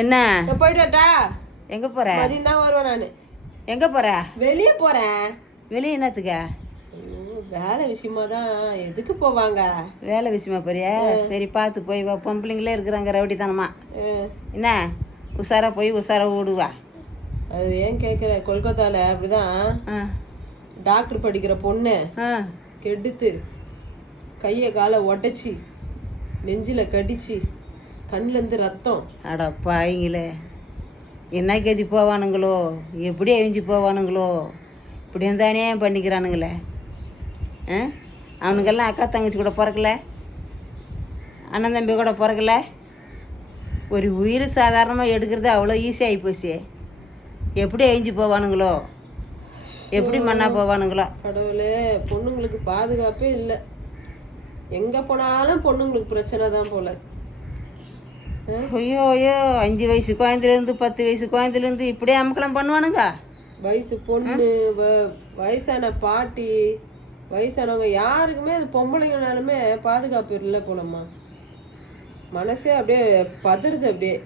என்ன போயிட்டாட்டா? எங்க போற? மதியம் தான் வருவேன் நான். எங்க போற? வெளியே போறேன். வெளியே என்னத்துக்க? வேலை விஷயமா தான். எதுக்கு போவாங்க? வேலை விஷயமா போறியா? சரி பார்த்து போய் வா. பொம்பளைங்களே இருக்கிறாங்க ரவுடித்தனமா. என்ன உஷாரா போய் உஷாரா ஓடுவா. அது ஏன் கேட்குற? கொல்கத்தாவில் அப்படிதான் டாக்டர் படிக்கிற பொண்ணு கெடுத்து கையை காலை உடச்சி நெஞ்சில் கடிச்சு கண்ணிலேருந்து ரத்தம். அட பாவிங்களே, என்ன கதி போவானுங்களோ, எப்படி அழிஞ்சு போவானுங்களோ, இப்படி இருந்தானே பண்ணிக்கிறானுங்களே. அவனுக்கெல்லாம் அக்கா தங்கச்சி கூட பிறக்கல, அண்ணன் தம்பி கூட பிறக்கல. ஒரு உயிர் சாதாரணமாக எடுக்கிறது அவ்வளோ ஈஸியாகி போச்சு. எப்படி அழிஞ்சு போவானுங்களோ, எப்படி மண்ணா போவானுங்களோ. கடவுளே, பொண்ணுங்களுக்கு பாதுகாப்பே இல்லை. எங்கே போனாலும் பொண்ணுங்களுக்கு பிரச்சனை தான் போல. ஐயோ ஐயோ, 5 வயசு குழந்தைலேருந்து 10 வயசு குழந்தைலேருந்து இப்படியே அமக்கலம் பண்ணுவானுங்க. வயசு பொண்ணு, வயசான பாட்டி, வயசானவங்க யாருக்குமே அது பொம்பளைங்கனாலுமே பாதுகாப்பு இல்லை போலம்மா. மனசே அப்படியே பதறுது. அப்படியே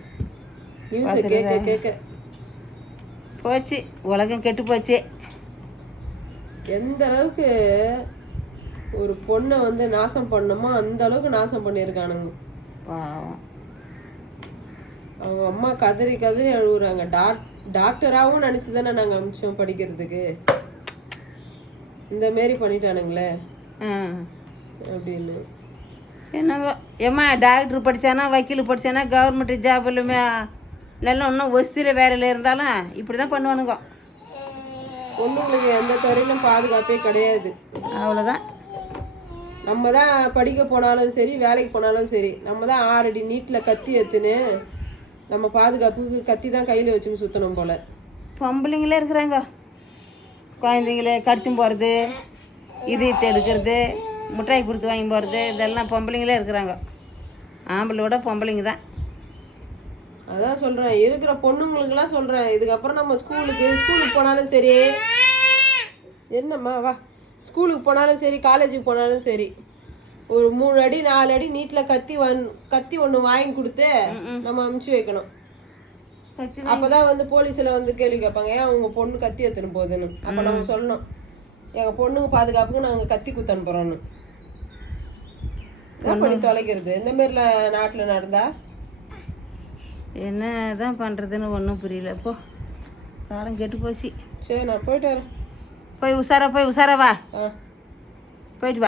நியூஸை கேட்க கேட்க போச்சு, உலகம் கெட்டு போச்சு. எந்த அளவுக்கு ஒரு பொண்ணை வந்து நாசம் பண்ணணுமோ அந்த அளவுக்கு நாசம் பண்ணியிருக்கானுங்க. அவங்க அம்மா கதறி கதறி அழுகுறாங்க. டாக்டராகவும் நினச்சி தானே நாங்கள் அமிச்சோம் படிக்கிறதுக்கு. இந்த மாரி பண்ணிட்டானுங்களே அப்படின்னு. என்னவோ ஏம்மா, டாக்டர் படித்தானா வக்கீல் படித்தானா கவர்மெண்ட் ஜாப் இல்லைமே நல்லா இன்னும் ஒஸ்தியில் வேலையில் இருந்தாலும் இப்படி தான் பண்ணுவானுங்க. பொண்ணுங்களுக்கு எந்த துறையிலும் பாதுகாப்பே கிடையாது. அவ்வளோதான். நம்ம தான் படிக்க போனாலும் சரி, வேலைக்கு போனாலும் சரி, நம்ம தான் 6 அடி நீட்டில் கத்தி எடுத்துன்னு நம்ம பாதுகாப்புக்கு கத்தி தான் கையில் வச்சுன்னு சுற்றணும் போல். பொம்பளைங்களே இருக்கிறாங்க. குழந்தைங்களே கடிச்சும் போகிறது, இதயத்தை எடுக்கிறது, மிட்டாய் கொடுத்து வாங்கி போகிறது, இதெல்லாம் பொம்பளைங்களே இருக்கிறாங்க. ஆம்பளோட பொம்பளைங்க தான். அதான் சொல்கிறேன், இருக்கிற பொண்ணுங்களுக்கெல்லாம் சொல்கிறேன். இதுக்கப்புறம் நம்ம ஸ்கூலுக்கு போனாலும் சரி, என்னம்மா வா, ஸ்கூலுக்கு போனாலும் சரி, காலேஜுக்கு போனாலும் சரி, ஒரு 3 அடி 4 அடி நீட்டில் கத்தி ஒன்று வாங்கி கொடுத்து நம்ம அமுச்சு வைக்கணும். அப்போதான் வந்து போலீஸில் வந்து கேள்வி கேட்பாங்க, ஏன் உங்கள் பொண்ணு கத்தி எடுத்துன்னு போகுதுன்னு. அப்போ நம்ம சொல்லணும், எங்கள் பொண்ணுக்கு பாதுகாப்புக்கு நாங்கள் கத்தி குத்து அனுப்புகிறோன்னு. என்ன பண்ணி தொலைக்கிறது இந்த மாரிலாம் நாட்டில் நடந்தா? என்ன தான் பண்ணுறதுன்னு ஒன்றும் புரியல. இப்போ காலம் கெட்டு போச்சு. சரி, நான் போயிட்டு வரேன். போய் உஷாரா வா. போயிட்டு வா.